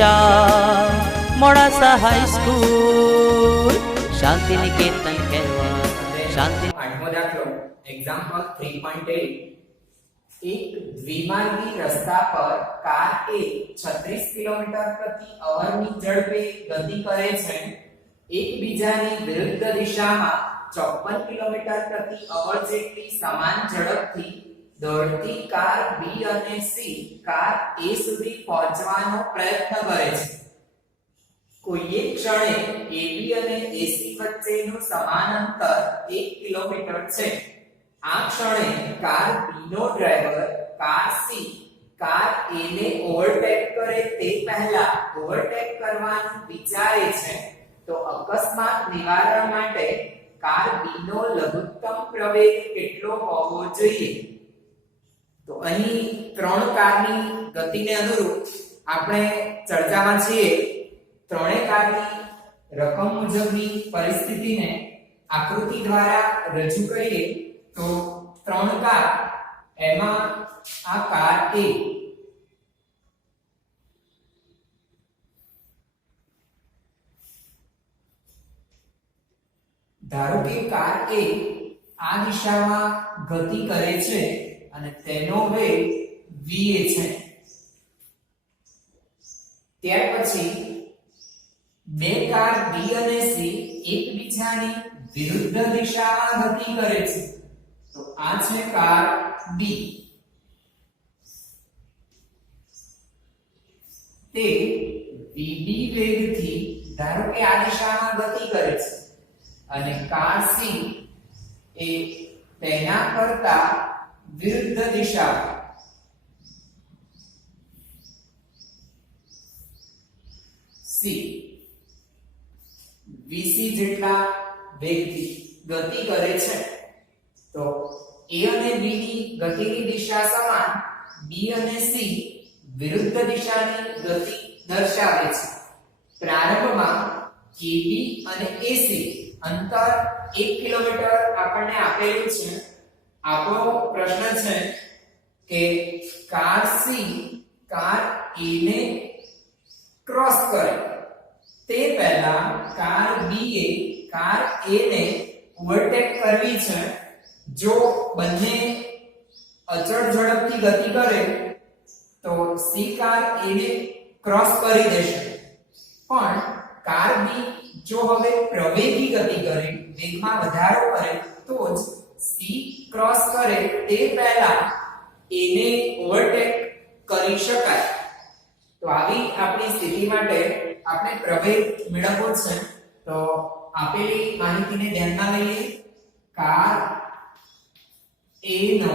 દિશા Modasa high school શાંતિ નિકેતન કહેવાય શાંતિ. આઠમો દાખલો એક્ઝામ્પલ 3.8. એક દ્વિમાર્ગી રસ્તા પર કાર એ 36 કિલોમીટર પ્રતિ અવરની ઝડપે ગતિ કરે છે. એકબીજાની વિરુદ્ધ દિશામાં 54 કિલોમીટર પ્રતિ અવર જેટલી સમાન ઝડપથી દોડતી કાર બી અને સી કાર એ સુધી પહોંચવાનો પ્રયત્ન કરે છે. કોઈ એક ક્ષણે AB અને AC વચ્ચેનું સમાન અંતર 1 કિલોમીટર છે. આ ક્ષણે કાર B નો driver car C car A ને ઓવરટેક કરે તે પહેલા ઓવરટેક કરવાનું વિચારે છે. તો અકસ્માત નિવારણ માટે કાર B નો લઘુત્તમ પ્રવેગ કેટલો હોવો જોઈએ? તો અહીં ત્રણ કારની ગતિને અનુરૂપ આપણે ચર્ચામાં છીએ. ત્રણેય કારની રકમ મુજબની પરિસ્થિતિને આકૃતિ દ્વારા રજૂ કરીએ તો ત્રણ કાર, એમાં આ કાર A ધારો કે કાર A આ દિશામાં ગતિ કરે છે અને તેનો વેગ va છે. ત્યાર પછી બે કાર B અને C એકબીજાની વિરુદ્ધ દિશામાં ગતિ કરે છે. તો આ છે કાર B. તે vb વેગથી ધારો કે આ દિશામાં ગતિ કરે છે અને કાર C એ તેના કરતા વિરુદ્ધ દિશામાં C vc જેટલા વેગથી ગતિ કરે છે. તો A અને B ની ગતિની દિશા સમાન, B અને C વિરુદ્ધ દિશાની ગતિ દર્શાવે છે. પ્રારંભમાં KB અને AC અંતર 1 કિલોમીટર આપણને આપેલું છે. આપણો પ્રશ્ન છે કે કાર C કાર A ને ક્રોસ કરે તે પહેલા car B A car A ને ઓવરટેક કરવી છે. જો બંને અચળ ઝડપથી ગતિ કરે તો C કાર A ને ક્રોસ કરી દેશે. પણ કાર B જો હવે પ્રવેગી ગતિ કરે, વેગમાં વધારો કરે તો જ C ક્રોસ કરે તે પહેલા A ને ઓવરટેક કરી શકાય. તો આવી આપણી સ્થિતિ માટે આપણે પ્રવેગ મેળવવો છે. તો આપેલી માહિતીને ધ્યાનમાં લઈએ. કાર A નો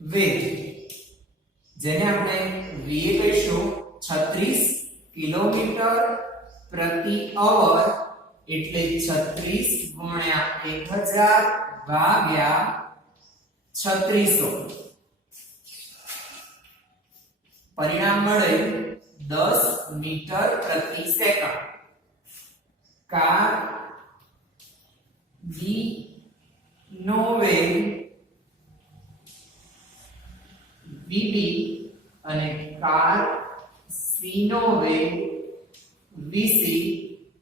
વેગ, જેને આપણે va કહીશું, 36 કિલોમીટર પ્રતિ અવર એટલે 36 ગુણ્યા 1000 ભાગ્યા 3600. પરિણામ મળે 10 મીટર પ્રતિ સેકન્ડ. કાર B નો વેગ vb અને કાર C નો વેગ vc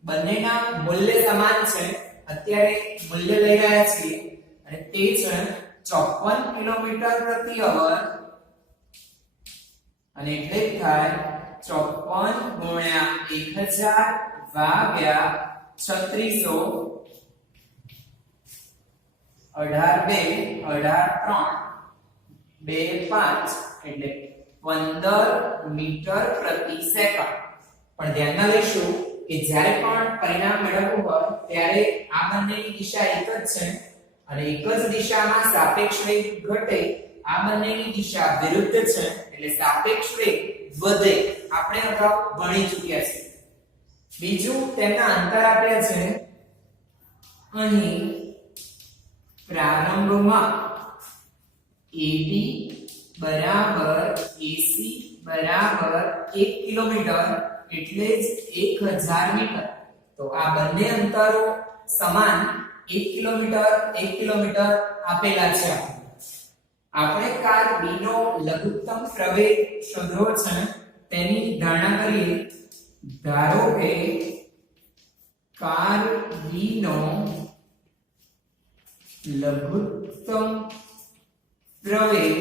બંનેના મૂલ્ય સમાન છે. અત્યારે મૂલ્ય લઈ રહ્યા છીએ અને તે છે 54 કિલોમીટર પ્રતિ અવર અને એટલે થાય 54 ગુણ્યા 1000 ભાગ્યા 3600. 18 2 5 એટલે 15 મીટર પ્રતિ સેકન્ડ. પણ ધ્યાનમાં લઈશું કે જ્યારે પણ પરિણામ મેળવવું હોય ત્યારે આ બંનેની દિશા એક જ છે અને એક જ દિશામાં સાપેક્ષ વેગ ઘટે. આ બંનેની દિશા વિરુદ્ધ છે એટલે સાપેક્ષ વેગ વધે. આપણે અગાઉ ભણી ચૂક્યા છીએ. બીજું તેમના અંતર આપ્યા છે. અહીં પ્રારંભમાં AB બરાબર AC બરાબર 1 કિલોમીટર એટલે જ 1000 મીટર. તો આ બંને અંતરો સમાન 1 કિલોમીટર આપેલા છે. આપણે કાર B નો લઘુત્તમ પ્રવેગ શોધવો છે, તેની ધારણા કરીએ. ધારો કે કાર B નો લઘુત્તમ પ્રવેગ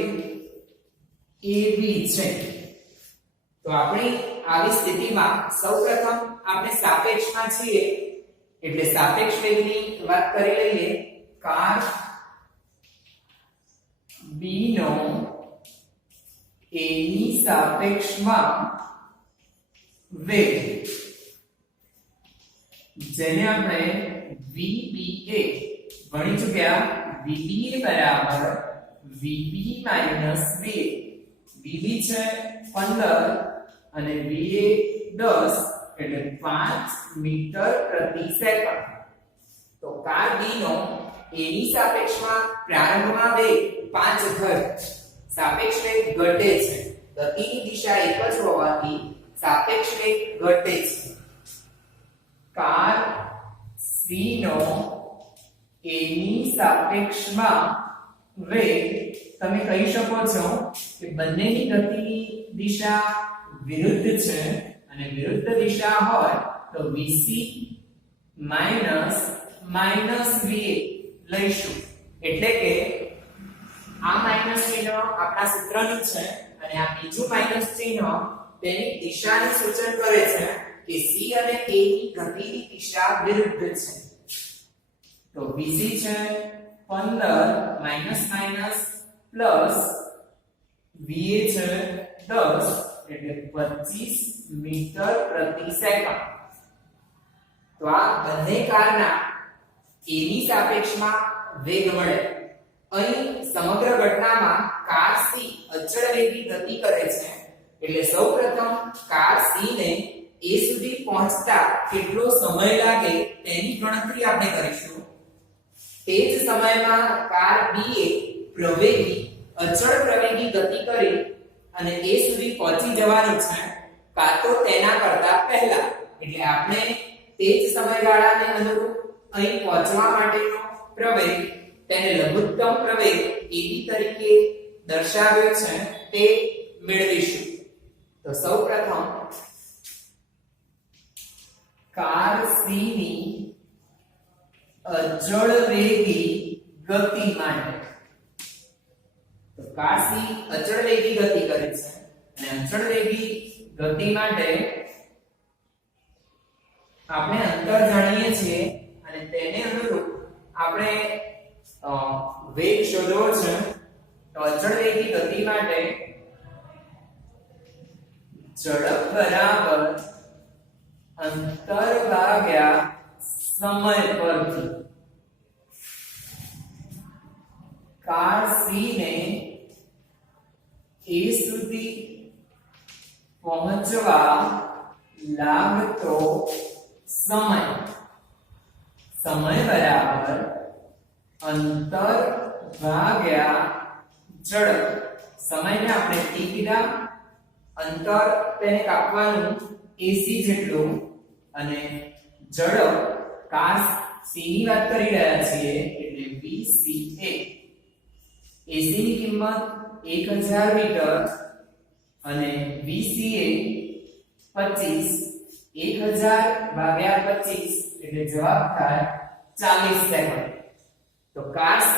AB છે. તો આપણી આવી સ્થિતિમાં સૌપ્રથમ આપણે સાપેક્ષમાં છીએ એટલે સાપેક્ષ વેગની વાત કરી લઈએ. કાર B નો A ની સાપેક્ષમાં વેગ, જેને આપણે VBA ભણી ચૂક્યા. VBA બરાબર VB માઈનસ VA. VB છે 15 અને VA 10 એટલે 5 મીટર પ્રતિ સેકન્ડ. તો કાર B નો A ની સાપેક્ષમાં પ્રારંભમાં વેગ 5 થયો. સાપેક્ષ વેગ ઘટે છે. ગતિની દિશા એક જ હોવાથી સાપેક્ષ વેગ ઘટે છે. કાર C નો A ની સાપેક્ષમાં વેગ, તમે કહી શકો છો કે બંનેની ગતિની દિશા વિરુદ્ધ છે અને વિરુદ્ધ દિશા હોય તો VC માઈનસ VA લઈશું. એટલે કે આ માઈનસ ચિહ્ન આપણા સૂત્રનું છે અને આ બીજું માઈનસ ચિહ્ન તેની દિશાનું સૂચન કરે છે કે C અને A ની ગતિની દિશા વિરુદ્ધ છે. તો VC છે 15 માઈનસ માઈનસ પ્લસ VA છે 10 એટલે 25 મીટર પ્રતિ સેકન્ડ. તો આ બંને કારના A ની સાપેક્ષમાં વેગ મળે. અહીં સમગ્ર ઘટનામાં કાર C અચળ વેગી ગતિ કરે છે એટલે સૌપ્રથમ કાર C ને A સુધી પહોંચતા કેટલો સમય લાગે તેની ગણતરી આપણે કરીશું. તે જ સમયમાં કાર B એ પ્રવેગી અચળ પ્રવેગી ગતિ કરી અને A સુધી પહોંચી જવાનું છે, કાં તો તેના કરતા પહેલા. એટલે આપણે તે જ સમયગાળાને અનુરૂપ અહીં પહોંચવા માટેનો પ્રવેગ, તેને લઘુત્તમ પ્રવેગ AB તરીકે દર્શાવ્યો છે, તે મેળવીશું. તો સૌપ્રથમ કાર C ની અચળ વેગી ગતિ માટે, તો કાર C અચળ વેગી ગતિ કરે છે અને અચળ વેગી ગતિ માટે આપણે અંતર જાણીએ છીએ અને તેને અનુરૂપ આપણે વેગ શોધવો છે. તો અચળ વેગી ગતિ માટે ઝડપ બરાબર અંતર ભાગ્યા સમય પરથી. કાર C ને A સુધી પહોંચવા લાગતો સમય બરાબર અંતર ભાગ્યા ઝડપ. સમયને આપણે t કીધા, અંતર તેને કાપવાનું AC જેટલું અને ઝડપ કાર C ની વાત કરી રહ્યા છીએ એટલે VCA. AC ની કિંમત 1000 મીટર અને VCA 25. 1000 ભાગ્યા 25 એટલે જવાબ થાય 40 સેકન્ડ. તો કાર C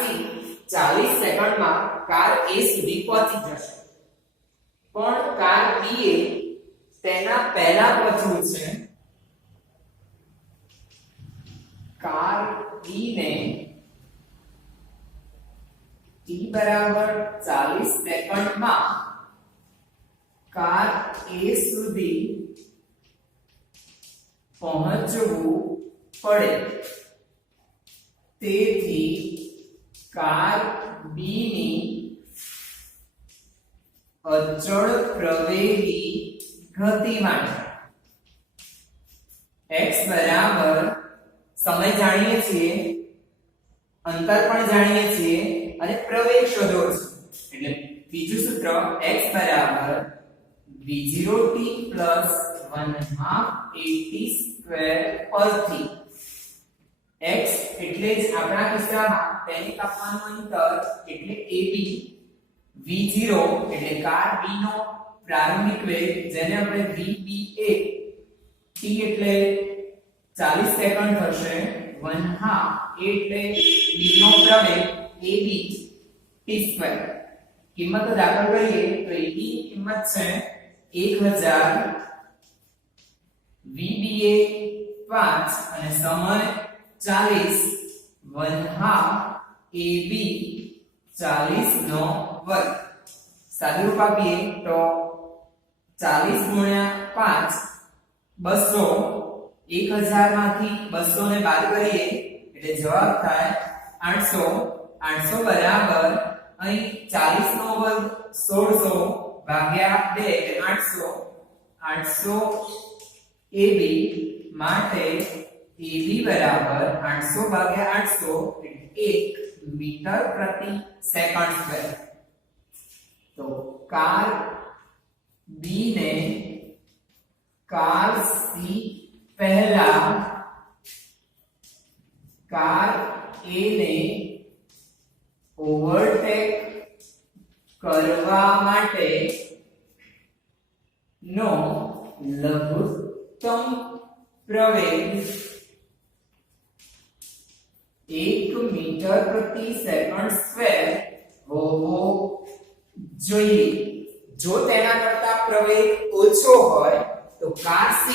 40 સેકન્ડમાં કાર A સુધી પહોંચી જશે. પણ કાર B એ તેના પહેલા પહોંચવું છે. કાર B ને t બરાબર 40 સેકન્ડમાં કાર A સુધી પહોંચવું પડે. તેથી કાર B ની અચળ પ્રવેગી ગતિ માટે x બરાબર સમય જાણીએ છીએ, અંતર પણ જાણીએ છીએ અને પ્રવેગ શોધવો છે. એટલે બીજું સૂત્ર x બરાબર v0t plus 1/2 at પરથી x એટલે જ આપણા કિસ્સામાં તેને કાપવાનું અંતર એટલે AB, v0 એટલે કાર B નો પ્રારંભિક વેગ જેને આપણે VBA t એટલે 40 સેકન્ડ થશે 1/2 એટલે b નો પ્રવેગ AB t2 કિંમત દાખલ કરીએ તો AB ની કિંમત છે 1000 VBA 5 અને સમય 40 1/2 AB 40 નો વર્ગ સાદુરૂપ આપીએ તો 40 ગુણ્યા 5 200 1000 માંથી 200 ને બાદ કરીએ એટલે જવાબ થાય 800 800 બરાબર અહીં 40 નો વર્ગ 1600 ભાગ્યા 2 એટલે 800 800 AB માટે AB બરાબર 800 ભાગ્યા 800 એટલે 1 મીટર પ્રતિ સેકન્ડ સ્ક્વેર તો કાર B ને કાર C પહેલા કાર A ને ઓવરટેક કરવા માટે નો લઘુત્તમ પ્રવેગ 1 મીટર પ્રતિ સેકન્ડ સ્ક્વેર હોવો જોઈએ જો તેના કરતા પ્રવેગ ઓછો હોય તો કાર C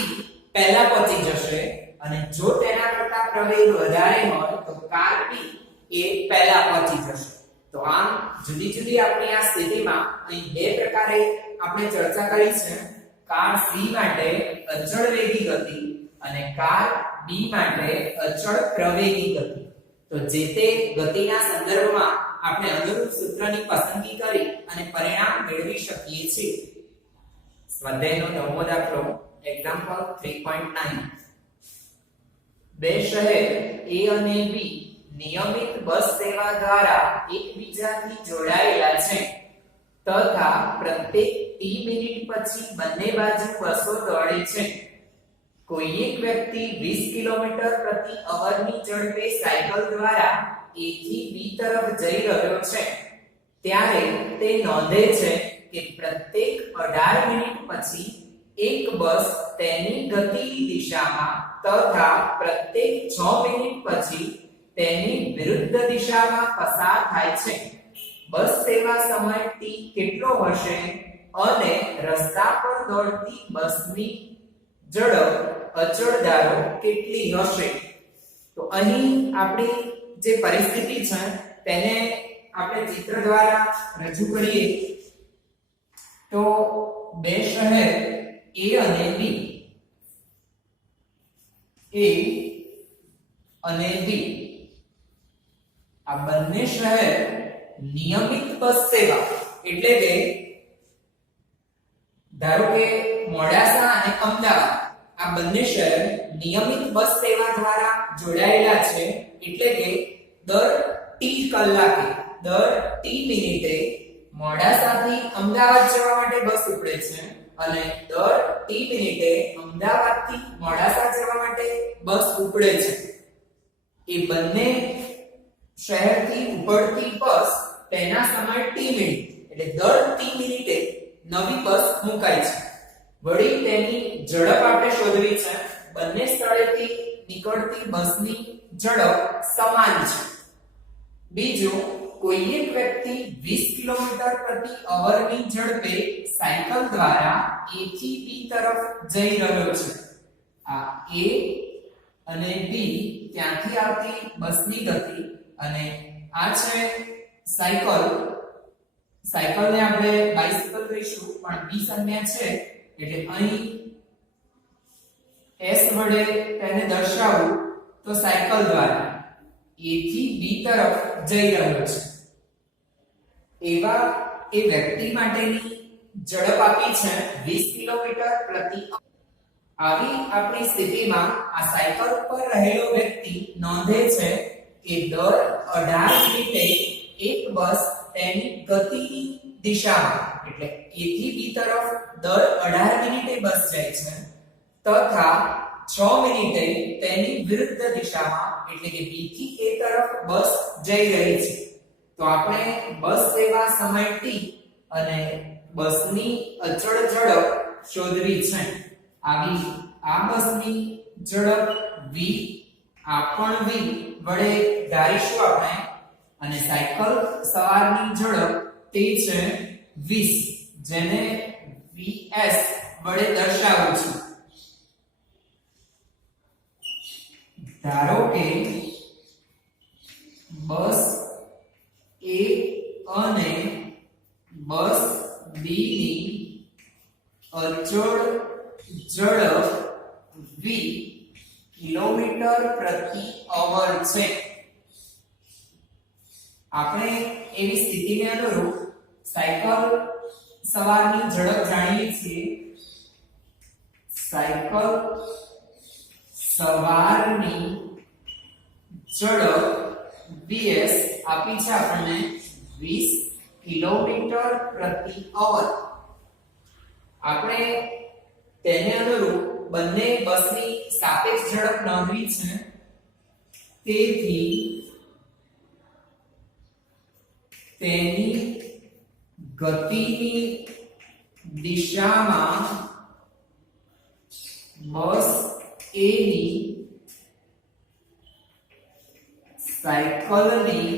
પહેલા પહોંચી જશે અને જો તેના કરતા પ્રવેગ વધારે હોય તો કાર B એ પહેલા પહોંચી જશે તો આમ જુદી જુદી આપણી આ સ્થિતિમાં અહીં બે પ્રકારે આપણે ચર્ચા કરી છે કાર C માટે અચળ વેગી ગતિ અને કાર B માટે અચળ પ્રવેગી ગતિ તો જે તે ગતિના સંદર્ભમાં આપણે અનુરૂપ સૂત્રની પસંદગી કરી અને પરિણામ મેળવી શકીએ છીએ સ્વાધ્યાયનો 9મો દાખલો એક્ઝામ્પલ 3.9 બે શહેર A અને B નિયમિત બસ સેવા દ્વારા એકબીજાથી જોડાયેલા છે તથા પ્રત્યેક t મિનિટ પછી બંને બાજુ બસો દોડે છે કોઈ એક વ્યક્તિ 20 કિલોમીટર પ્રતિ અવરની ઝડપે સાયકલ દ્વારા A થી B તરફ જઈ રહ્યો છે ત્યારે તે નોંધે છે કે પ્રત્યેક 18 મિનિટ પછી એક બસ તેની ગતિની દિશામાં તથા પ્રત્યેક 6 મિનિટ પછી તેની વિરુદ્ધ દિશામાં પસાર થાય છે બસ સેવા સમય t કેટલો હશે અને રસ્તા પર દોડતી બસની ઝડપ અચળ ધારો કેટલી હશે તો અહીં આપણી જે પરિસ્થિતિ છે તેને આપણે ચિત્ર દ્વારા રજૂ કરીએ તો બે શહેર A અને B A અને B આ બંને શહેર નિયમિત બસ સેવા એટલે કે ધારો કે મોડાસા અને અમદાવાદ આ બંને શહેર નિયમિત બસ સેવા દ્વારા જોડાયેલા છે એટલે કે દર t કલાકે દર t મિનિટે મોડાસાથી અમદાવાદ જવા માટે બસ ઉપડે છે અને દર t મિનિટે અમદાવાદથી મોડાસા જવા માટે બસ ઉપડે છે એ બંને શહેરથી ઉપડતી બસ તેના સમય t મિનિટ એટલે દર t મિનિટે નવી બસ મુકાય છે વળી તેની ઝડપ આપણે શોધવી છે બંને સ્થળેથી નીકળતી બસની ઝડપ સમાન છે બીજું કોઈ એક વ્યક્તિ 20 કિલોમીટર પ્રતિ અવરની ઝડપે સાયકલ દ્વારા A થી B તરફ જઈ રહ્યો છે આ A અને B ત્યાંથી આવતી બસની ગતિ અને આ છે સાયકલને આપણે બાઇસિકલ કહીશું પણ B સંજ્ઞા છે એટલે અહીં S વડે તેને દર્શાવવું તો સાયકલ દ્વારા A થી B તરફ જઈ રહ્યો છે એવા એ વ્યક્તિ માટેની ઝડપ આપી છે 20 કિલોમીટર પ્રતિ આવી આપણી સ્થિતિમાં આ સાયકલ પર રહેલો વ્યક્તિ નોંધે છે કે દર 18 મિનિટે એક બસ તેની ગતિની દિશામાં એટલે A થી B તરફ દર 18 મિનિટે બસ જાય છે તથા 6 મિનિટે તેની વિરુદ્ધ દિશામાં એટલે કે B થી A તરફ બસ જઈ રહી છે તો આપણે બસ સેવા સમય t અને બસની અચળ ઝડપ શોધવી છે. આ બસની ઝડપ v, આ પણ v વડે ધારીશું આપણે, અને સાયકલ સવારની ઝડપ તે છે 20, જેને vs વડે દર્શાવું છું. ધારો કે બસ A અને બસ B ની અચળ ઝડપ v કિલોમીટર પ્રતિ અવર છે. આપણે એવી સ્થિતિને અનુરૂપ સાયકલ સવારની ઝડપ જાણીએ છીએ. સાયકલ સવારની ઝડપ vs આપી છે આપણને 20 કિલોમીટર પ્રતિ અવર. આપણે તેને અનુરૂપ બંને બસની સાપેક્ષ ઝડપ નોંધવી છે. તેથી તેની ગતિની દિશામાં બસ A ની સાયકલની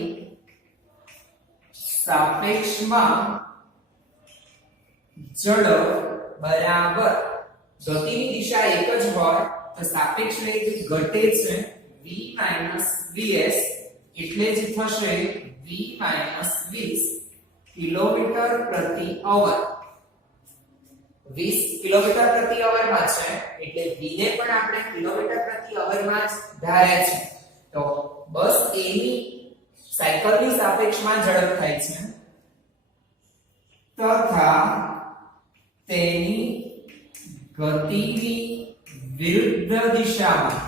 સાપેક્ષમાં ઝડપ બરાબર, ગતિની દિશા એક જ હોય તો સાપેક્ષ વેગ ઘટે છે v vs, એટલે જ થશે v 20 કિલોમીટર પ્રતિ અવર. 20 કિલોમીટર પ્રતિ અવર માં છે એટલે v ને પણ આપણે કિલોમીટર પ્રતિ અવર માં જ ધાર્યા છે. તો બસ A ની સાયકલની સાપેક્ષમાં ઝડપ થાય છે તથા તેની ગતિની વિરુદ્ધ દિશામાં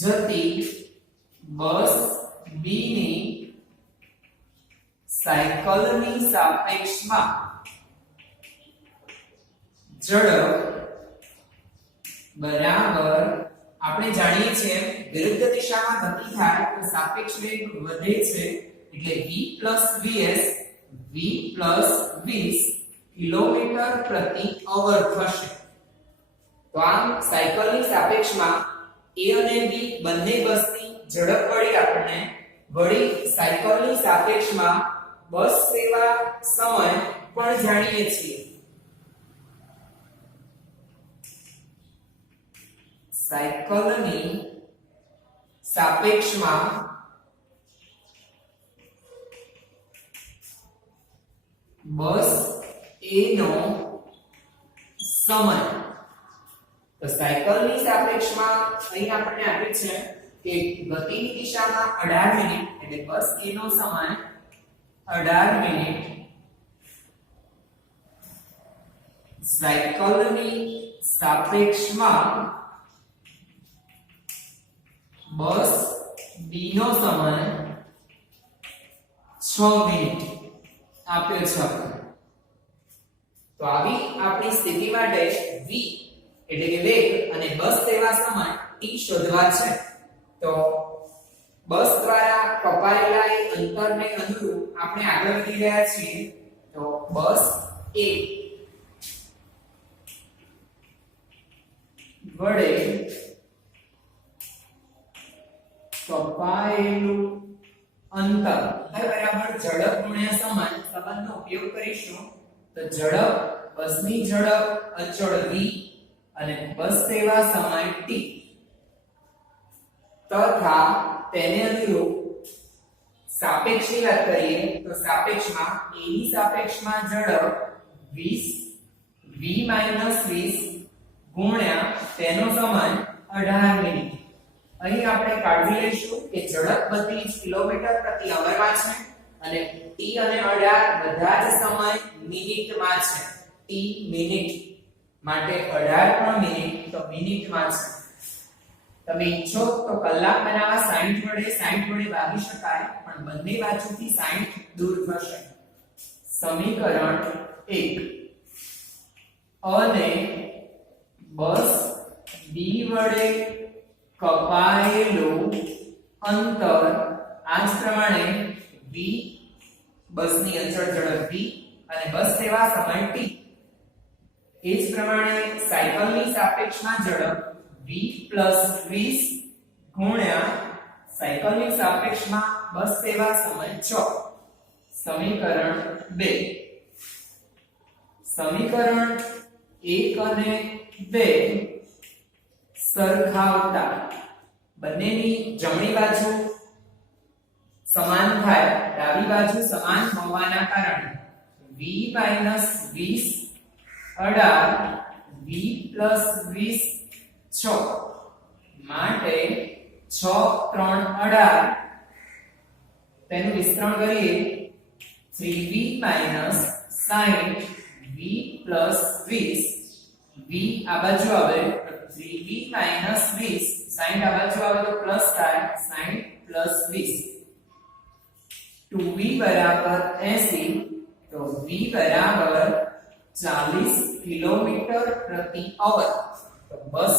જતી બસ B ની સાયકલની સાપેક્ષમાં ઝડપ બરાબર, આપણે જાણીએ છીએ વિરુદ્ધ દિશામાં ગતિ થાય તો સાપેક્ષ વેગ વધે છે એટલે v vs v 20 કિલોમીટર પ્રતિ અવર થશે. તો આમ સાયકલની સાપેક્ષમાં A અને B બંને બસની ઝડપ વળી સાયકલની સાપેક્ષમાં બસ સેવા સમય પણ જાણીએ છીએ. સાયકલની સાપેક્ષમાં બસ A નો સમય, તો સાયકલની સાપેક્ષમાં અહીં આપણને આપ્યું છે કે ગતિની દિશામાં 18 મિનિટ, એટલે બસ A નો સમય 18 મિનિટ, સાયકલની સાપેક્ષમાં બસ B નો સમય 6 મિનિટ આપ્યો છે આપણે. તો આવી આપણી સ્થિતિ માટે v એટલે કે વેગ અને બસ સેવા સમય t શોધવા છે. તો બસ દ્વારા કપાયેલા એ અંતરને અનુરૂપ આપણે આગળ વધી રહ્યા છીએ. તો બસ A વડે કપાયેલું અંતર બરાબર ઝડપ ગુણ્યા સમય સંબંધનો ઉપયોગ કરીશું. તો ઝડપ, બસની ઝડપ અચળ v અને બસ સેવા સમય t તથા તેને અનુરૂપ સાપેક્ષની વાત કરીએ તો સાપેક્ષમાં A ની સાપેક્ષમાં ઝડપ 20 v 20 ગુણ્યા તેનો સમય 18 મિનિટ. અહીં આપણે કાળજી લઈશું કે ઝડપ બધી જ કિલોમીટર પ્રતિ અવરમાં છે અને t અને 18 બધા જ સમય મિનિટમાં છે. t મિનિટ માટે 18 પણ મિનિટ તો મિનિટમાં છે. તમે ઈચ્છો તો કલાક બનાવવા 60 વડે ભાગી શકાય, પણ બંને બાજુથી 60 દૂર થશે. સમીકરણ 1 અને બસ B વડે કપાયેલું અંતર આ જ પ્રમાણે v બસની અચળ ઝડપ v અને બસ સેવા સમય t. એ જ પ્રમાણે સાયકલની સાપેક્ષમાં ઝડપ v + 20 ગુણ્યા સાયકલની સાપેક્ષમાં બસ સેવા સમય 6. સમીકરણ 2. સમીકરણ 1 અને 2 સરખાવતા બંનેની જમણી બાજુ સમાન થાય, ડાબી બાજુ સમાન હોવાના કારણે v - 20 18 v + 20 6 માટે 6 3 18 તેનું વિસ્તરણ કરીએ 3v - 60 v + 20 v આ બાજુ આવે 3v - 20 60 આ બાજુ આવે તો પ્લસ થાય 60 + 20 2v = 80 તો v = 40 કિલોમીટર/અવર. તો બસ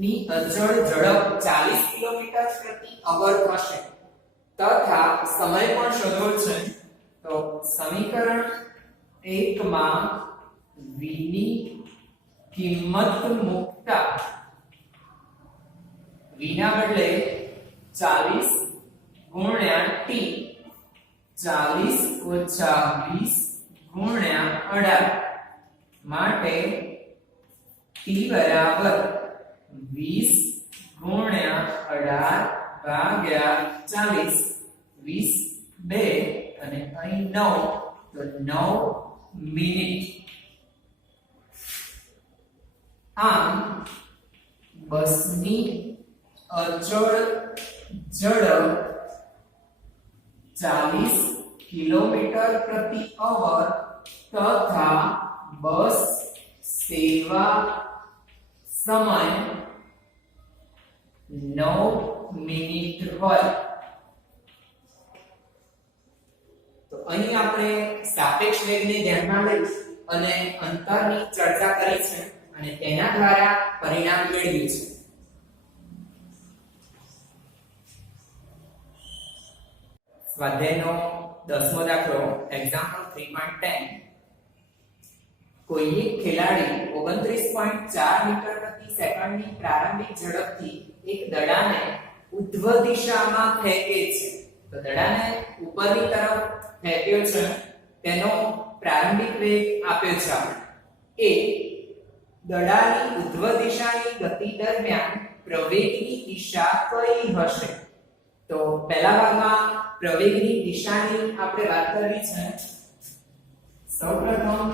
ની અચળ ઝડપ 40 કિલોમીટર/અવર થશે તથા સમય પણ શોધવો છે. તો સમીકરણ 1 માં v ની કિંમત મૂકતા v ના બદલે 40 ગુણ્યા t 40 - 20 ગુણ્યા 18 માટે t બરાબર 20 ગુણ્યા 18 ભાગ્યા 40 20 2 અને અહીં 9 તો 9 મિનિટ. આમ બસની અચળ ઝડપ 40 કિલોમીટર/અવર તથા બસ સેવા સમય 9 મિનિટ હોય. તો અહીં આપણે સાપેક્ષ વેગને ધ્યાનમાં લઈ અને અંતરની ચર્ચા કરી છે અને તેના દ્વારા પરિણામ મેળવ્યું છે. સ્વાધ્યાયનો 10મો દાખલો એક્ઝામ્પલ 3.10. કોઈ એક ખેલાડી 29.4 મીટર પ્રતિ સેકન્ડની પ્રારંભિક ઝડપથી એક દડાને ઉધ્વ દિશામાં ફેંકે છે. તો દડાને ઉપરની તરફ ફેંક્યો છે, તેનો પ્રારંભિક વેગ આપ્યો છે આપણે. એ દડાની ઉધ્વ દિશાની ગતિ દરમિયાન પ્રવેગની દિશા કઈ હશે? તો પહેલા ભાગમાં પ્રવેગની દિશાની આપણે વાત કરવી છે. સૌપ્રથમ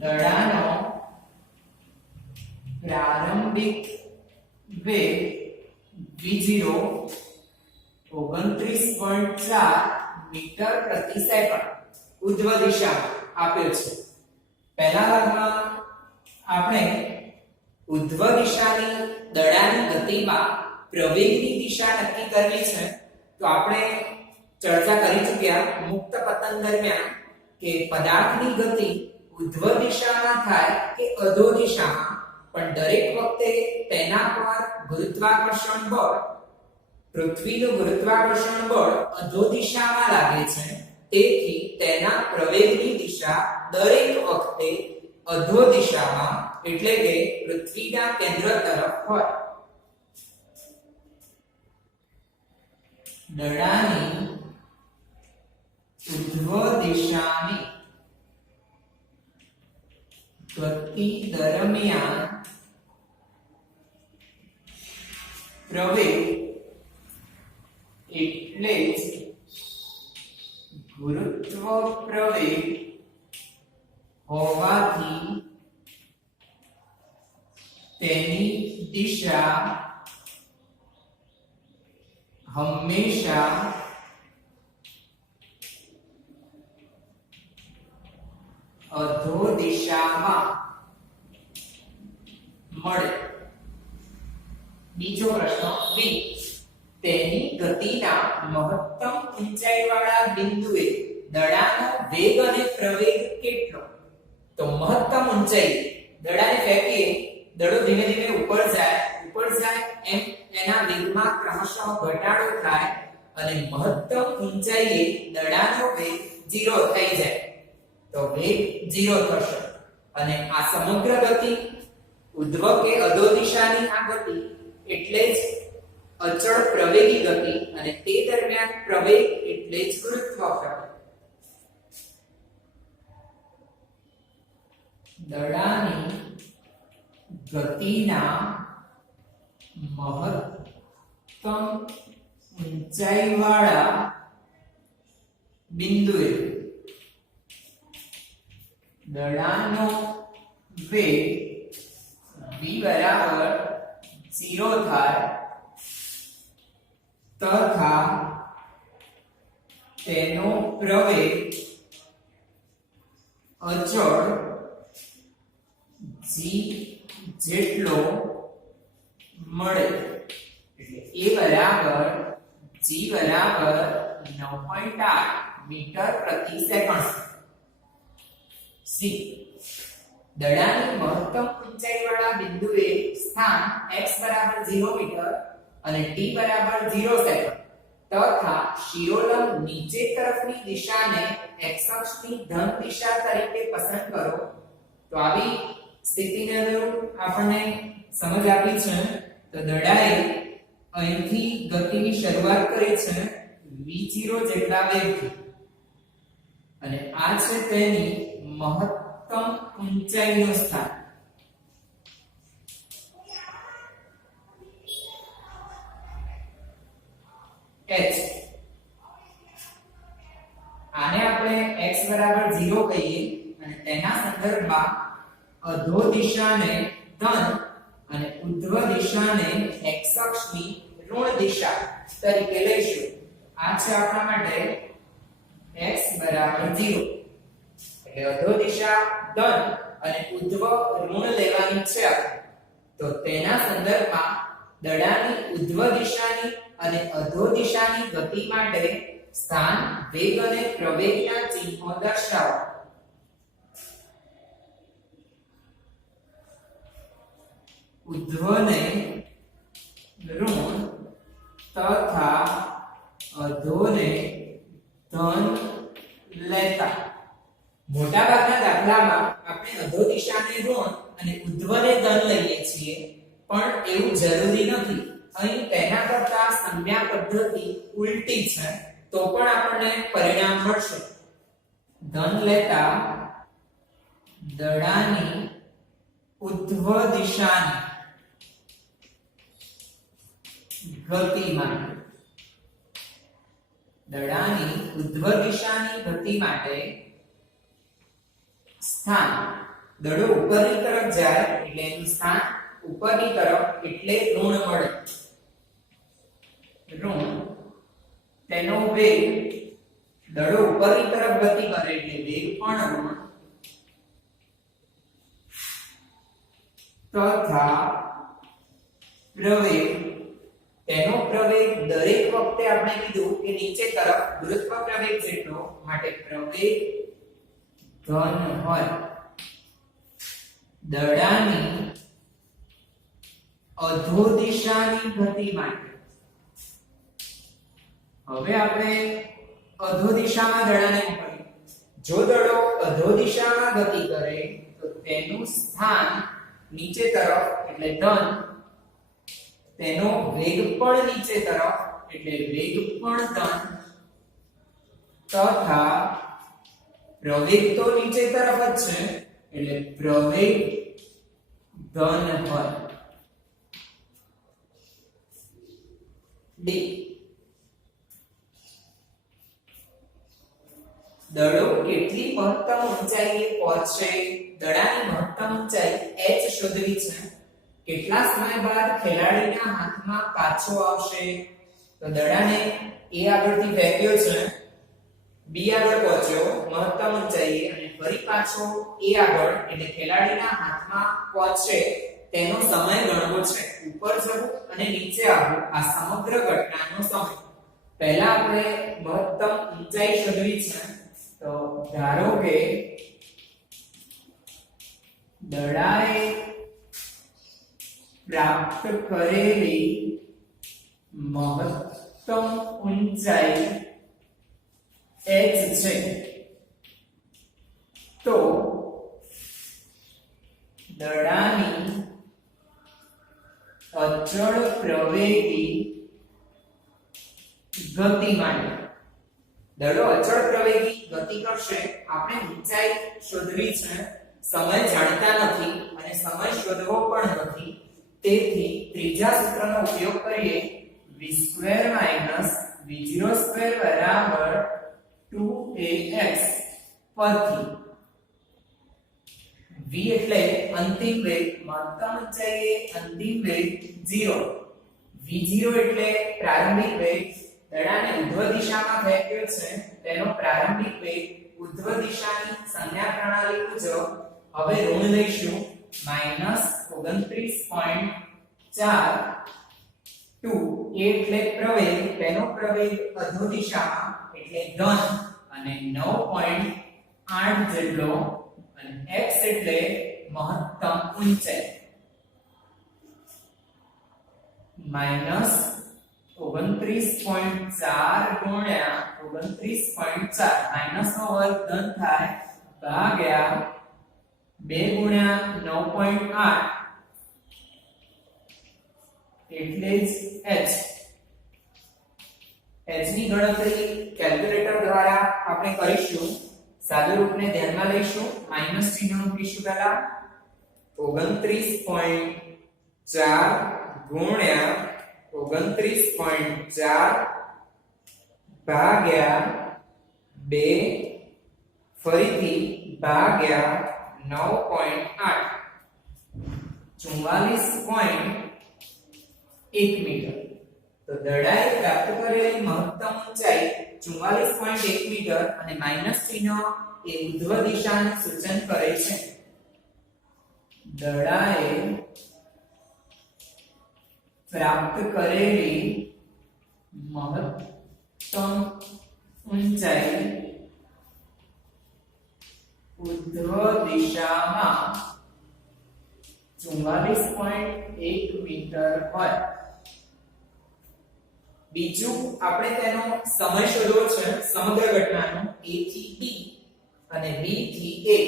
દડાનો પ્રારંભિક વેગ v0 29.4 મીટર પ્રતિ સેકન્ડ ઉધ્વ દિશામાં આપ્યો છે. પહેલા ભાગમાં આપણે ઉધ્વ દિશાની દડાની ગતિમાં પ્રવેગની દિશા નક્કી કરવી છે. તો આપણે ચર્ચા કરી ચૂક્યા મુક્ત પતન દરમિયાન કે પદાર્થની ગતિ ઉધ્વ દિશામાં થાય કે અધો દિશામાં, પણ દરેક વખતે તેના પર ગુરુત્વાકર્ષણ બળ, પૃથ્વીનું ગુરુત્વાકર્ષણ બળ અધો દિશામાં લાગે છે. તેથી તેના પ્રવેગની દિશા દરેક વખતે અધો દિશામાં એટલે કે પૃથ્વીના કેન્દ્ર તરફ હોય. દડાની ઉધ્વ દિશાની ગતિ દરમિયાન પ્રવેગ એટલે જ ગુરુત્વ પ્રવેગ હોવાથી તેની દિશા હંમેશા અધો દિશામાં મળે. બીજો પ્રશ્ન બી. તેની ગતિના મહત્તમ ઊંચાઈવાળા બિંદુએ દડાનો વેગ અને પ્રવેગ કેટલો? તો મહત્તમ ઊંચાઈ, દડાને ફેંકીએ, દડો ધીમે ધીમે ઉપર જાય એમ એના વેગમાં ક્રમશઃ ઘટાડો થાય અને મહત્તમ ઊંચાઈએ દડાનો વેગ 0 થઈ જાય તો વેગ 0 થશે અને આ સમગ્ર ગતિ ઉધ્વ કે અધો દિશાની આ ગતિ એટલે જ અચળ પ્રવેગી ગતિ અને તે દરમિયાન પ્રવેગ એટલે જ ગુરુત્વાકર્ષણ. દડાની ગતિના મહત્તમ ઊંચાઈવાળા બિંદુએ દડાનો વેગ v બરાબર 0 થાય તથા તેનો પ્રવેગ અચળ g જેટલો મળે એટલે a બરાબર g બરાબર 9.8 મીટર પ્રતિ સેકન્ડ. c દડાની મહત્તમ ઊંચાઈવાળા બિંદુએ સ્થાન x બરાબર 0 મીટર અને t બરાબર 0 સેકન્ડ તથા શિરોલંબ નીચે તરફની દિશાને x અક્ષની ધન દિશા તરીકે પસંદ કરો. તો આવી સ્થિતિને અનુરૂપ આપણને સમજ આપી છે તો દડાએ અહીંથી ગતિની શરૂઆત કરી છે v0 જેટલા વેગથી અને આ છે તેની મહત્તમ ઊંચાઈનું સ્થાન. h આને આપણે x બરાબર 0 કહીએ અને તેના સંદર્ભમાં અધો દિશાને ધન અને ઉધ્વ દિશાને x અક્ષની ઋણ દિશા તરીકે લઈશું. આ છે આપણા માટે x બરાબર 0 એટલે અધો દિશા ધન અને ઉધ્વ ઋણ લેવાની છે તો તેના સંદર્ભમાં દડાની ઉધ્વ દિશાની અને અધો દિશાની ગતિ માટે સ્થાન વેગ અને પ્રવેગના ચિહ્નો દર્શાવો. ઉધ્વને ઋણ તથા અધોને ધન લેતા મોટાભાગના દાખલામાં આપણે અધો દિશાને ઋણ અને ઉધ્વને ધન લઈએ છીએ પણ એવું જરૂરી નથી. અહીં તેના કરતા સંજ્ઞા પદ્ધતિ ઉલટી છે તો પણ આપણને પરિણામ મળશે. ધન લેતા દડાની ઉધ્વ દિશાની ગતિ માટે દડાની ઉધ્વ દિશાની ગતિ માટે સ્થાન દડો ઉપરની તરફ જાય એટલે એનું સ્થાન ઉપરની તરફ એટલે ઋણ મળે. ઋણ તેનો વેગ દડો ઉપરની તરફ ગતિ કરે એટલે વેગ પણ ઋણ તથા પ્રવેગ તેનો પ્રવેગ દરેક વખતે આપણે કીધું કે નીચે તરફ ગુરુત્વ પ્રવેગ જેટલો માટે પ્રવેગ ધન હોય. દડાની અધો દિશાની ગતિ માટે હવે આપણે અધો દિશામાં દડાને મૂકીએ. જો દડો અધો દિશામાં ગતિ કરે તો તેનું સ્થાન નીચે તરફ એટલે ધન તેનો વેગ પણ નીચે તરફ એટલે વેગ પણ ધન તથા પ્રવેગ તો નીચે તરફ જ છે એટલે પ્રવેગ ધન હોય. ડી દડો કેટલી મહત્તમ ઊંચાઈએ પહોંચશે. દડાની મહત્તમ ઊંચાઈ h શોધવી છે. કેટલા સમય બાદ ખેલાડીના હાથમાં પાછો આવશે તો દડાને a આગળથી ફેંક્યો છે b આગળ પહોંચ્યો મહત્તમ ઊંચાઈએ અને ફરી પાછો a આગળ એટલે ખેલાડીના હાથમાં પહોંચે તેનો સમય ગણવો છે. ઉપર જવું અને નીચે આવવું આ સમગ્ર ઘટનાનો સમય. પહેલા આપણે મહત્તમ ઊંચાઈ શોધવી છે તો ધારો કે દડાએ પ્રાપ્ત કરેલી મહત્તમ ઊંચાઈ h છે તો દડાની અચળ પ્રવેગી ગતિ માટે દડો અચળ પ્રવેગી ગતિ કરશે. આપણે ઊંચાઈ શોધવી છે, સમય જાણતા નથી અને સમય શોધવો પણ નથી. તેથી ત્રીજા સૂત્રનો ઉપયોગ કરીએ. v² - v02 બરાબર 2ax પરથી v એટલે અંતિમ વેગ, મહત્તમ ઊંચાઈએ અંતિમ વેગ 0, v0 એટલે પ્રારંભિક વેગ, દડાને ઉર્ધ્વ દિશામાં ફેંક્યો છે તેનો પ્રારંભિક વેગ, ઉર્ધ્વ દિશાની સંજ્ઞા પ્રણાલી મુજબ હવે ઋણ લઈશું. -29.4 2 એટલે પ્રવેગ, તેનો પ્રવેગ અધો દિશામાં એટલે ધન અને 9.8 જેટલો, અને x એટલે મહત્તમ ઊંચાઈ. -29.4 ગુણ્યા 29.4 માઈનસ નો વર્ગ ધન થાય ભાગ્યા 2 ગુણ્યા 9.8 એટલે જ h. h ની ગણતરી કેલ્ક્યુલેટર દ્વારા આપણે કરીશું. સાદું રૂપને ધ્યાનમાં લઈશું. માઈનસ ચિહ્ન મૂકીશું પહેલા. 29.4 ગુણ્યા 29.4 ભાગ્યા 2 ફરીથી ભાગ્યા 9.8 44.1 મીટર. તો દડાએ પ્રાપ્ત કરેલી મહત્તમ ઊંચાઈ 44.1 મીટર અને માઈનસ ચિહ્ન એ ઉર્ધ્વ દિશાનું સૂચન કરે છે. દડાએ પ્રાપ્ત કરેલી મહત્તમ ઊંચાઈ ઉર્ધ્વ દિશામાં 44.1 મીટર હોય. બીજું આપણે તેનો સમય શોધવો છે, સમગ્ર ઘટનાનો a થી b અને b થી a.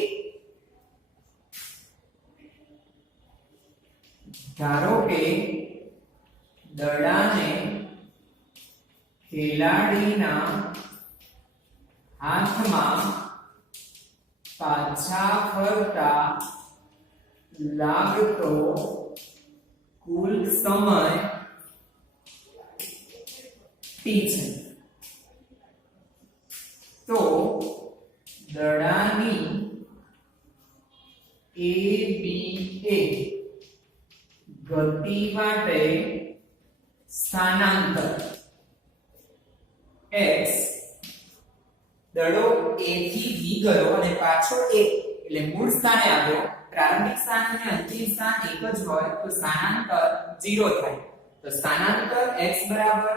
ધારો કે દડાને ખેલાડીના હાથમાં પાછા ફરતા લાગતો કુલ સમય t છે. તો દડાની ABA ગતિ માટે સ્થાનાંતર x, દડો a થી b ગયો અને પાછો a એટલે મૂળ સ્થાને આવ્યો. પ્રારંભિક સ્થાન અને અંતિમ સ્થાન એક જ હોય તો સ્થાનાંતર 0 થાય. તો સ્થાનાંતર x બરાબર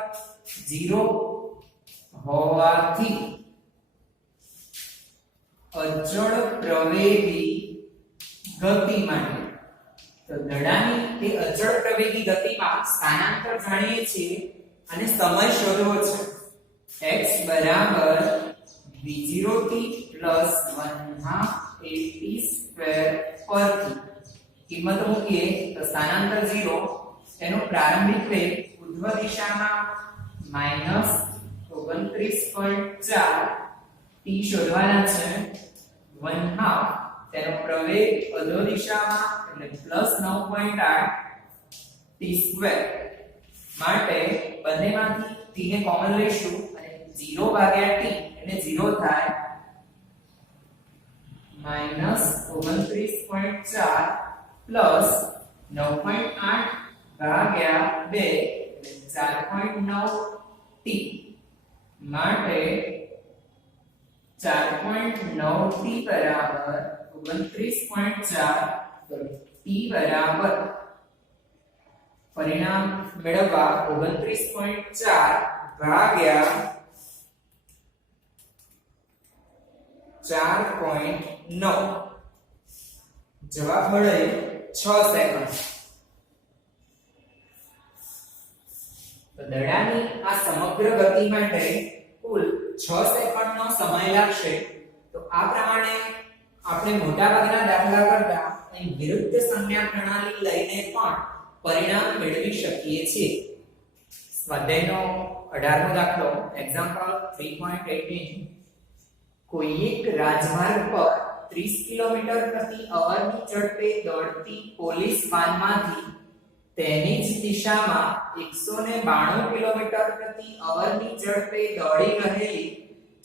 0 હોવાથી અચળ પ્રવેગી ગતિ માટે, તો દડાની તે અચળ પ્રવેગી ગતિમાં સ્થાનાંતર જાણીએ છીએ અને સમય શોધવો છે. x બરાબર v0 થી +1/2 at² પરથી કિંમત મૂકીએ તો સ્થાનાંતર 0, તેનો પ્રારંભિક વેગ ઉર્ધ્વ દિશામાં -29.4 t શોધવાના છે. 1/2 તેનો પ્રવેગ અધો દિશામાં એટલે +9.8 t² માટે બંનેમાંથી t ને કોમન લઈશું અને 0 ભાગ્યા t એટલે 0 થાય. -29.4 +9.8 ભાગ્યા 2 એટલે 4.9 t માટે 4.9 t બરાબર 29.4. t બરાબર પરિણામ મેળવવા 29.4 ભાગ્યા 4.9 જવાબ મળે 6 સેકન્ડ. તો દડાની આ સમગ્ર ગતિ માટે કુલ 6 સેકન્ડનો સમય લાગશે. તો આ પ્રમાણે આપણે મોટાભાગના દાખલા કરતા અહીં વિરુદ્ધ સંજ્ઞા પ્રણાલી લઈને પણ પરિણામ મેળવી શકીએ છીએ. સ્વાધ્યાયનો 18મો દાખલો એક્ઝામ્પલ 3.18 કોઈ એક રાજમાર્ગ પર 30 કિલોમીટર પ્રતિ અવરની ઝડપે દોડતી પોલીસ વાનમાંથી તેની જ દિશામાં 192 કિલોમીટર પ્રતિ અવરની ઝડપે દોડી રહેલી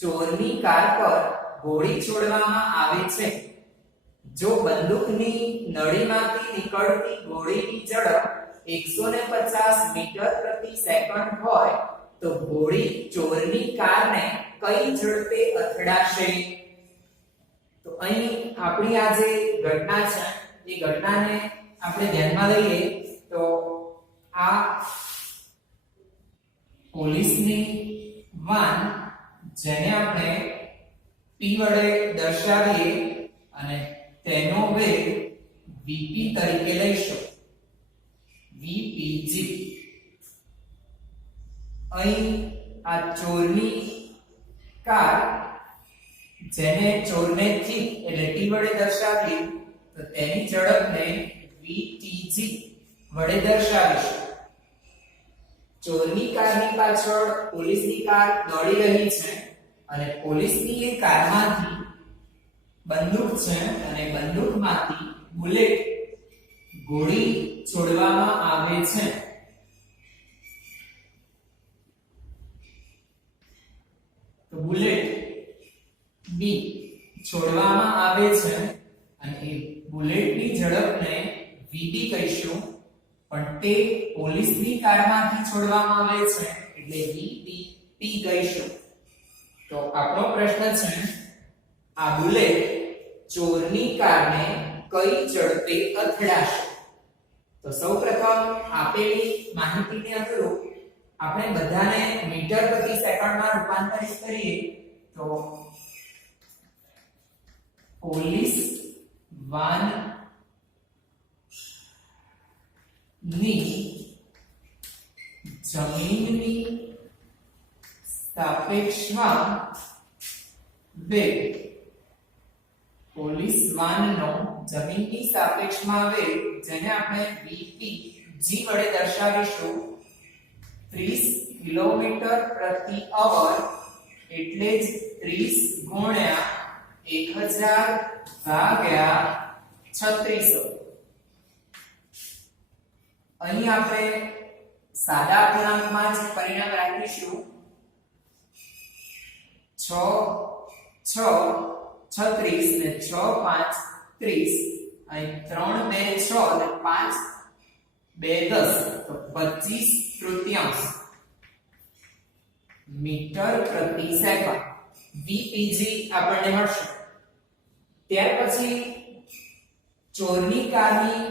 ચોરની કાર પર ગોળી છોડવામાં આવે છે. જો બંદૂકની નળીમાંથી નીકળતી ગોળીની ઝડપ 150 મીટર પ્રતિ સેકન્ડ હોય તો ગોળી ચોરની કારને કઈ ઝડપે અથડાશે? તો અહીં આપણી આ જે ઘટના છે એ ઘટનાને આપણે ધ્યાનમાં લઈએ તો આ પોલીસની વાન જેને આપણે P વડે દર્શાવીએ અને તેનો વેગ vp તરીકે લઈશું. vpg અહીં આ ચોરની કાર જેને ચોરને થી એટલે t વડે દર્શાવીએ તો તેની ઝડપને vtg વડે દર્શાવીશું. ચોરની કારની પાછળ પોલીસની કાર દોડી રહી છે અને પોલીસની એ કારમાંથી બંદૂક છે અને બંદૂકમાંથી બુલેટ ગોળી છોડવામાં આવે છે. તો બુલેટ B છોડવામાં આવે છે અને એ બુલેટની ઝડપને vb કહીશું પણ તે પોલીસની કારમાંથી છોડવામાં આવે છે એટલે vp કહીશું. તો આપણો પ્રશ્ન છે આ બુલેટ ચોરની કારને કઈ ઝડપે અથડાશે? તો સૌપ્રથમ આપેલી માહિતીને અનુરૂપ આપણે બધાને મીટર પ્રતિ સેકન્ડમાં રૂપાંતરિત કરીએ તો પોલીસ વાન ની જમીનની સાપેક્ષમાં વેગ પોલીસ વાનનો જમીનની સાપેક્ષમાં વેગ જેને આપણે vpg વડે દર્શાવીશું 30 કિલોમીટર પ્રતિ અવર એટલે જ 30 ગુણ્યા 1000 ભાગ્યા 3600. અહીં આપણે સાદા પૂર્ણાંકમાં જ પરિણામ રાખીશું 6 36 ને 6 5 30 અહીં 3 2 6 ને 5 2 10 તો 25/3 મીટર પ્રતિ સેકન્ડ vpg આપણને મળશે. ત્યાર પછી ચોરની કારની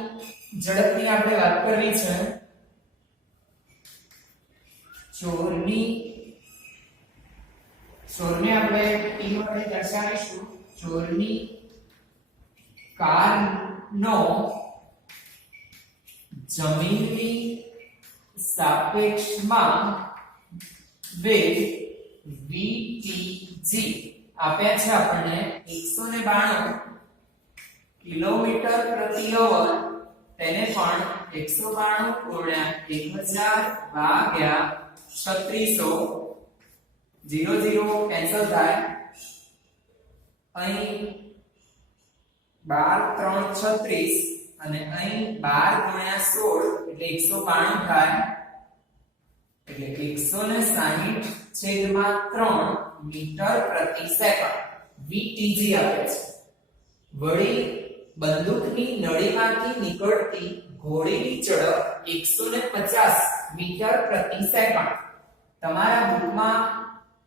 ઝડપની આપણે વાત કરવી છે. ચોરને આપણે t વડે દર્શાવીશું. ચોરની કારનો જમીનની સાપેક્ષમાં વેગ vtg આપ્યા છે આપણને 192 કિલોમીટર પ્રતિ અવર તેને પણ 192 ગુણ્યા 1000 ભાગ્યા 3600 0 0 કેન્સલ થાય. અહીં 12 3 36 અને અહીં 12 ગુણ્યા 16 એટલે 192 થાય એટલે 160/3 મીટર પ્રતિ સેકન્ડ vtg આપે છે. વળી બંદૂકની નળીમાંથી નીકળતી ગોળીની ઝડપ 150 મીટર પ્રતિ સેકન્ડ. તમારા બુકમાં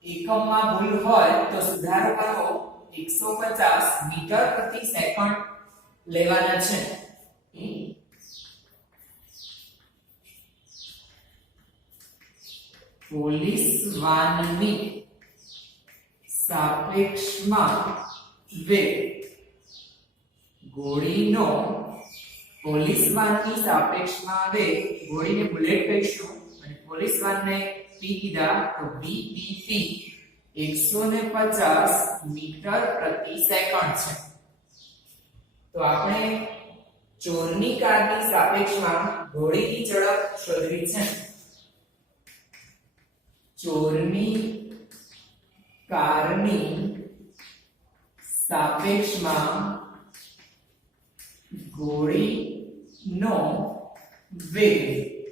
એકમમાં ભૂલ હોય તો સુધારો કરો. 150 મીટર પ્રતિ સેકન્ડ લેવાના છે. પોલીસ વાનની સાપેક્ષમાં વેગ ગોળીનો પોલીસ વાનની સાપેક્ષમાં વેગ ગોળીને બુલેટ કહીશું અને પોલીસ વાનને p કીધા તો vpp 150 મીટર પ્રતિ સેકન્ડ છે. તો આપણે ચોરની કારની સાપેક્ષમાં ઘોડીની ઝડપ શોધવી છે. ચોરની કારની સાપેક્ષમાં ઘોડીનો વેગ,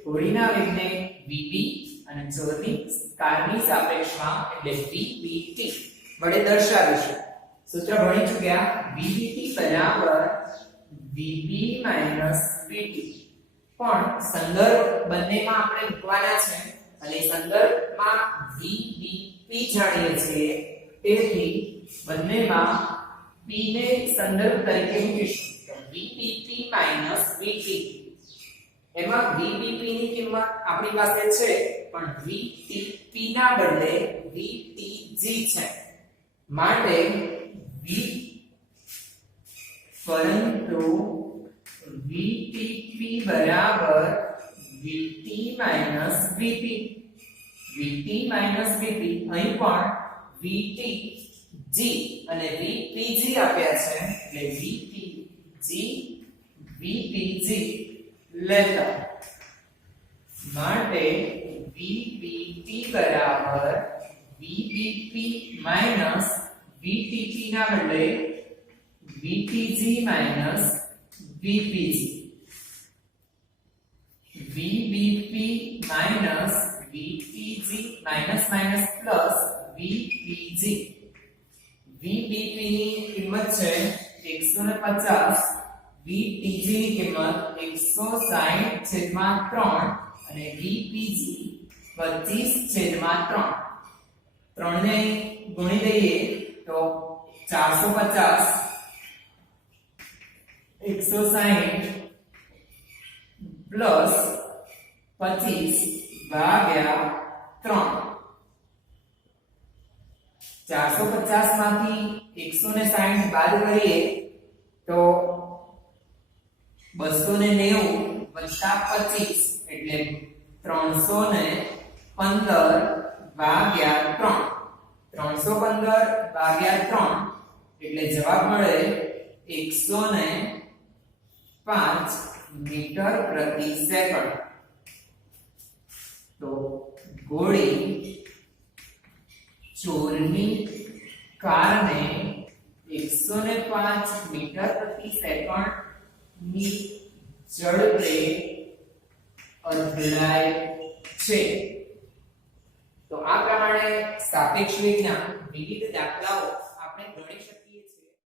ઘોડીના વેગને vb અને ચોરની કારની સાપેક્ષમાં એટલે vbt વડે દર્શાવીશું. સૂત્ર ભણી ચૂક્યા. vbt બરાબર vb vt. પણ સંદર્ભ બંનેમાં આપણે મૂકવાના છે અને સંદર્ભમાં vbp જાણીએ છીએ, તેથી બંનેમાં p ને સંદર્ભ તરીકે મૂકીશું. તો vbp vt. એમાં vbp ની કિંમત આપણી પાસે છે, પણ vtp ના બદલે vtg છે. માટે પરંતુ vtp બરાબર vt vp. vt vp અહીં પણ vtg અને vpg આપ્યા છે, એટલે vtg vpg લેતા. માટે vbt બરાબર vbp vtp ના બદલે vtg vpg. vbp vtg minus plus vpg. vbp ની કિંમત છે 150, vtg ની કિંમત 160/3 અને vpg 25/3. 3 ને ગુણી દઈએ તો 450 160 પ્લસ 25/3. 450 માંથી 160 બાદ કરીએ તો 290 વત્તા 25 એટલે 315/3. 315/3 એટલે જવાબ મળે 105 મીટર પ્રતિ સેકન્ડ. તો ઘોડી ચોરની કારને 105 મીટર પ્રતિ સેકન્ડ ની ઝડપે અથડાય છે. તો આ પ્રમાણે સાપેક્ષ વેગના વિવિધ દાખલાઓ આપણે ગણી શકીએ.